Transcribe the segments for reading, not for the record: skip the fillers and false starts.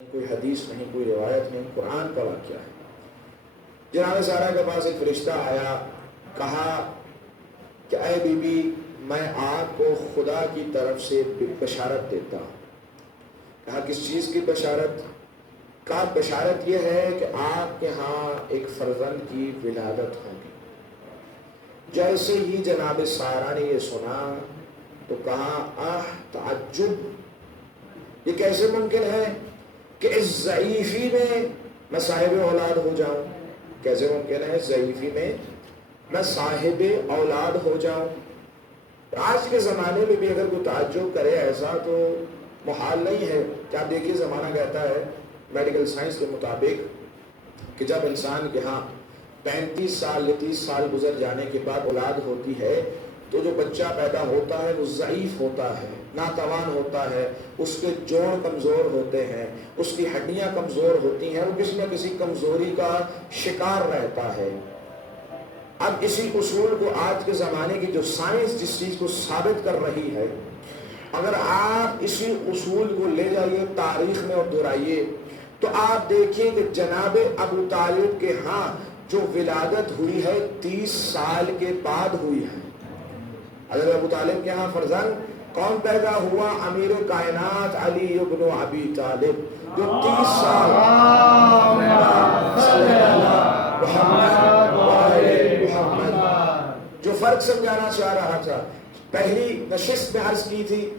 کوئی حدیث نہیں، کوئی روایت نہیں، قرآن کا واقعہ ہے۔ جناب سارا کے پاس ایک فرشتہ آیا، کہا کہ اے بی بی، میں آپ کو خدا کی طرف سے بشارت دیتا ہوں۔ کہا کس چیز کی بشارت؟ کہا بشارت یہ ہے کہ آپ کے ہاں ایک فرزند کی ولادت ہوگی۔ جیسے ہی جناب سارا نے یہ سنا تو کہا تعجب، یہ کیسے ممکن ہے کہ اس ضعیفی میں صاحب اولاد ہو جاؤں؟ کیسے ممکن ہے ضعیفی میں میں صاحب اولاد ہو جاؤں؟ آج کے زمانے میں بھی اگر کوئی تعجب کرے ایسا تو محال نہیں ہے۔ کیا دیکھیے زمانہ کہتا ہے میڈیکل سائنس کے مطابق کہ جب انسان کے ہاں 35 سال یا 30 سال گزر جانے کے بعد اولاد ہوتی ہے تو جو بچہ پیدا ہوتا ہے وہ ضعیف ہوتا ہے، ناتوان ہوتا ہے، اس کے جوڑ کمزور ہوتے ہیں، اس کی ہڈیاں کمزور ہوتی ہیں، وہ کسی نہ کسی کمزوری کا شکار رہتا ہے۔ اب اسی اصول کو آج کے زمانے کی جو سائنس جس چیز کو ثابت کر رہی ہے، اگر آپ اسی اصول کو لے جائیے تاریخ میں اور دہرائیے تو آپ دیکھیں کہ جناب ابو طالب کے ہاں جو ولادت ہوئی ہے 30 سال کے بعد ہوئی ہے۔ حضرت ابو طالب کے ہاں فرزند کون پیدا ہوا؟ امیر کائنات علی ابن ابی طالب، جو 30 سال جو فرق سمجھانا چاہ رہا تھا۔ پہلی نشست میں عرض کی تھی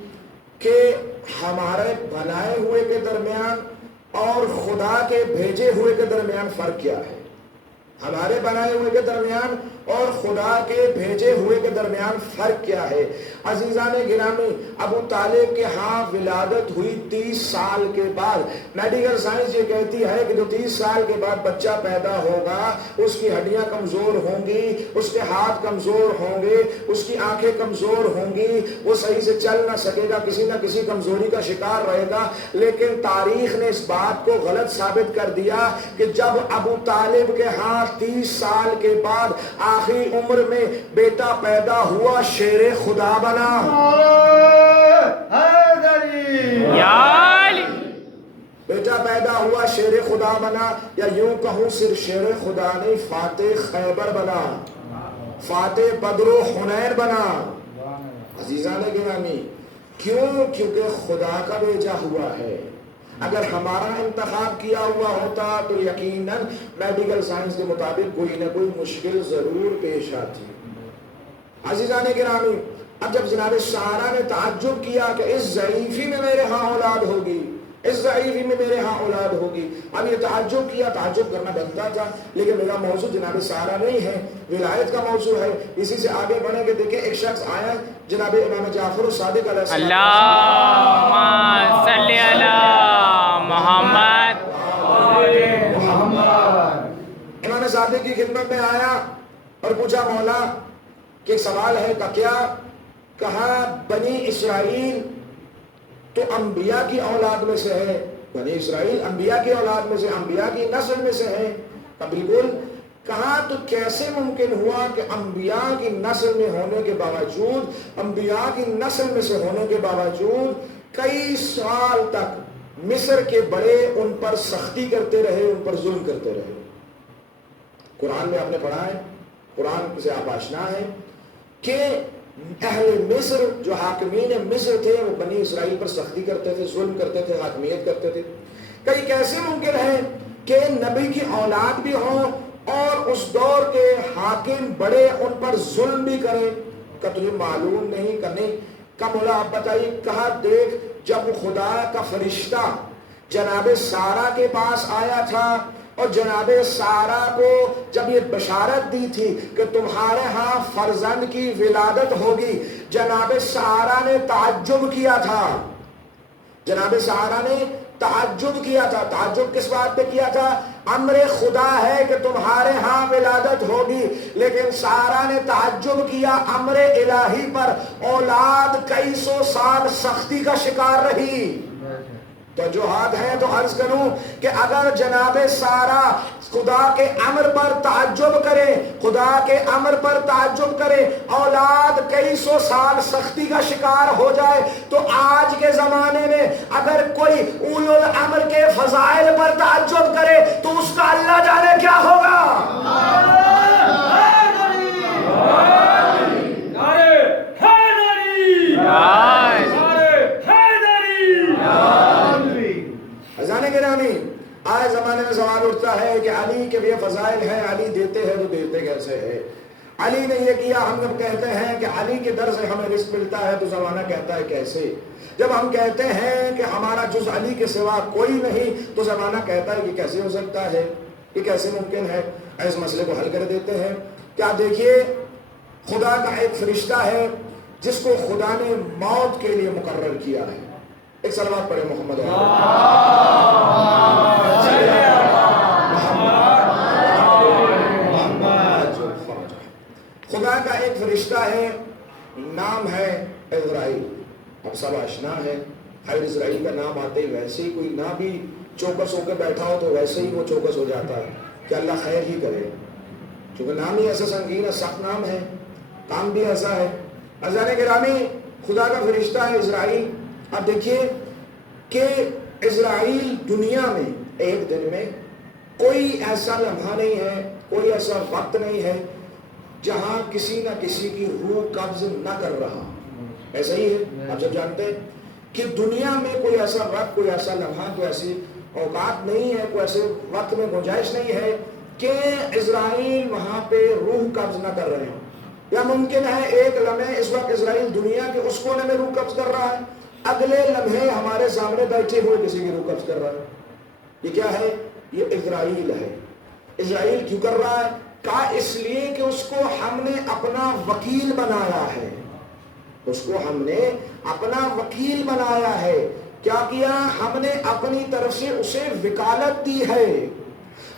کہ ہمارے بنائے ہوئے کے درمیان اور خدا کے بھیجے ہوئے کے درمیان فرق کیا ہے؟ ہمارے بنائے ہوئے کے درمیان اور خدا کے بھیجے ہوئے کے درمیان فرق کیا ہے؟ عزیزان گرامی، ابو طالب کے ہاں ولادت ہوئی 30 سال کے بعد۔ میڈیکل سائنس یہ کہتی ہے کہ جو 30 سال کے بعد بچہ پیدا ہوگا اس کی ہڈیاں کمزور ہوں گی، اس کے ہاتھ کمزور ہوں گے، اس کی آنکھیں کمزور ہوں گی، وہ صحیح سے چل نہ سکے گا، کسی نہ کسی کمزوری کا شکار رہے گا۔ لیکن تاریخ نے اس بات کو غلط ثابت کر دیا کہ جب ابو طالب کے ہاں 30 سال کے بعد آخری عمر میں بیٹا پیدا ہوا، شیر خدا بنا۔ بیٹا پیدا ہوا شیر خدا بنا، یا یوں کہوں صرف شیر خدا نہیں، فاتح خیبر بنا، فاتح بدر و حنین بنا۔ عزیزان گرامی، کیوں؟ کیونکہ خدا کا بھیجا ہوا ہے۔ اگر ہمارا انتخاب کیا ہوا ہوتا تو یقیناً میڈیکل سائنس کے مطابق کوئی نہ کوئی مشکل ضرور پیش آتی۔ عزیزان گرامی، اب جب جناب سارا نے تعجب کیا کہ اس ضعیفی میں میرے ہاں اولاد ہوگی، اس ضعیفی میں میرے ہاں اولاد ہوگی، اب یہ تعجب کیا، تعجب کرنا بنتا تھا، لیکن میرا موضوع جناب سارا نہیں ہے، ولایت کا موضوع ہے۔ اسی سے آگے بڑھیں گے۔ دیکھیں ایک شخص آیا جناب امام جعفر صادق علیہ السلام، اللہم صلی علی محمد۔ امام صادق کی خدمت میں آیا اور پوچھا مولا کہ ایک سوال ہے، کہ کیا؟ کہا بنی اسرائیل تو انبیاء کی اولاد میں سے ہے، بنی اسرائیل انبیاء کی اولاد میں سے، انبیاء کی نسل میں سے ہے۔ بالکل۔ کہا تو کیسے ممکن ہوا کہ انبیاء کی نسل میں ہونے کے باوجود، انبیاء کی نسل میں سے ہونے کے باوجود کئی سال تک مصر کے بڑے ان پر سختی کرتے رہے، ان پر ظلم کرتے رہے؟ قرآن میں آپ نے پڑھا ہے، قرآن سے آپ آشنا ہیں کہ اہل مصر جو حاکمین مصر تھے وہ بنی اسرائیل پر سختی کرتے تھے، ظلم کرتے تھے، حاکمیت کرتے تھے۔ کئی کیسے ممکن ہے کہ نبی کی اولاد بھی ہوں اور اس دور کے حاکم بڑے ان پر ظلم بھی کریں؟ کہ تجھے معلوم نہیں؟ کہ نہیں۔ کہ مولا آپ بتائیے۔ کہا دیکھ، جب خدا کا فرشتہ جناب سارا کے پاس آیا تھا اور جناب سارا کو جب یہ بشارت دی تھی کہ تمہارے ہاں فرزند کی ولادت ہوگی، جناب سارا نے تعجب کیا تھا۔ جناب سارا نے تعجب کیا تھا۔ تعجب کس بات پہ کیا تھا؟ امر خدا ہے کہ تمہارے ہاں ولادت ہوگی، لیکن سارا نے تعجب کیا امر الہی پر۔ اولاد کئی سو سال سختی کا شکار رہی، تو جو ہاتھ ہے تو عرض کروں کہ اگر جناب سارا خدا کے امر پر تعجب کرے، خدا کے امر پر تعجب کرے، اولاد کئی سو سال سختی کا شکار ہو جائے، تو آج کے زمانے میں اگر کوئی اولو الامر کے فضائل پر تعجب کرے تو اس کا اللہ جانے کیا ہوگا۔ حضران گرامی، آج زمانے میں سوال اٹھتا ہے کہ علی کے یہ فضائل ہیں، علی دیتے ہیں تو دیتے کیسے ہیں؟ علی نے یہ کیا، ہم جب کہتے ہیں کہ علی کے در سے ہمیں رزق ملتا ہے تو زمانہ کہتا ہے کیسے؟ جب ہم کہتے ہیں کہ ہمارا جز علی کے سوا کوئی نہیں تو زمانہ کہتا ہے کہ کیسے ہو سکتا ہے، یہ کیسے ممکن ہے؟ اس مسئلے کو حل کر دیتے ہیں۔ کیا دیکھیے، خدا کا ایک فرشتہ ہے جس کو خدا نے موت کے لیے مقرر کیا ہے۔ ایک صلوات پڑھے محمد خدا کا ایک فرشتہ ہے، نام ہے عزرائیل۔ اب سب آشنا ہے، ہر عزرائیل کا نام آتے ہی ویسے ہی کوئی نہ بھی چوکس ہو کے بیٹھا ہو تو ویسے ہی وہ چوکس ہو جاتا ہے کہ اللہ خیر ہی کرے، چونکہ نام ہی ایسا سنگین ہے، سخت نام ہے، کام بھی ایسا ہے۔ عزیزان گرامی، خدا کا فرشتہ ہے عزرائیل۔ اب دیکھیے کہ عزرائیل دنیا میں ایک دن میں کوئی ایسا لمحہ نہیں ہے، کوئی ایسا وقت نہیں ہے جہاں کسی نہ کسی کی روح قبض نہ کر رہا۔ ایسا ہی ہے، آپ جب جانتے ہیں کہ دنیا میں کوئی ایسا وقت، کوئی ایسا لمحہ، کوئی ایسی اوقات نہیں ہے، کوئی ایسے وقت میں گنجائش نہیں ہے کہ عزرائیل وہاں پہ روح قبض نہ کر رہے ہیں۔ یا ممکن ہے ایک لمحے اس وقت عزرائیل دنیا کے اس کونے میں روح قبض کر رہا ہے، اگلے لمحے ہمارے سامنے بیٹھے ہوئے کسی کی روح قبض کر رہا ہے۔ یہ کیا ہے؟ یہ عزرائیل ہے۔ عزرائیل کیوں کر رہا ہے؟ کہا اس لیے کہ اس کو ہم نے اپنا وکیل بنایا ہے، اس کو ہم نے اپنا وکیل بنایا ہے۔ کیا کیا؟ ہم نے اپنی طرف سے اسے وکالت دی ہے،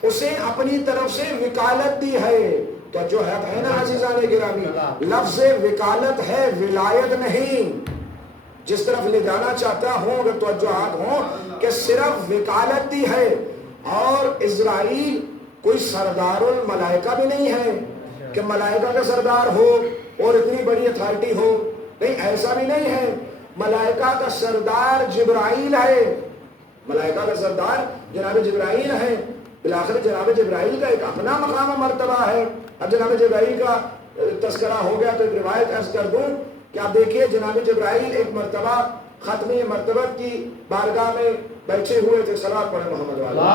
اسے اپنی طرف سے وکالت دی ہے۔ تو جو ہے نا عزیزان گرامی، لفظ وکالت ہے، ولایت نہیں۔ جس طرف لے جانا چاہتا ہوں، اگر توجہات ہوں کہ صرف وکالت دی ہے، اور اسرائیل کوئی سردار الملائکہ بھی نہیں ہے کہ ملائکہ کا سردار ہو اور اتنی بڑی اتھارٹی ہو، نہیں، ایسا بھی نہیں ہے۔ ملائکہ کا سردار جبرائیل ہے، ملائکہ کا سردار جناب جبرائیل ہے۔ بالآخر جناب جبرائیل کا ایک اپنا مقام و مرتبہ ہے۔ اب جناب جبرائیل کا تذکرہ ہو گیا تو ایک روایت عرض کر دوں کہ آپ دیکھیے جناب جبرائیل ایک مرتبہ ختمی مرتبت کی بارگاہ میں بیٹھے ہوئے تھے۔ صلوات پڑھیں محمد والا۔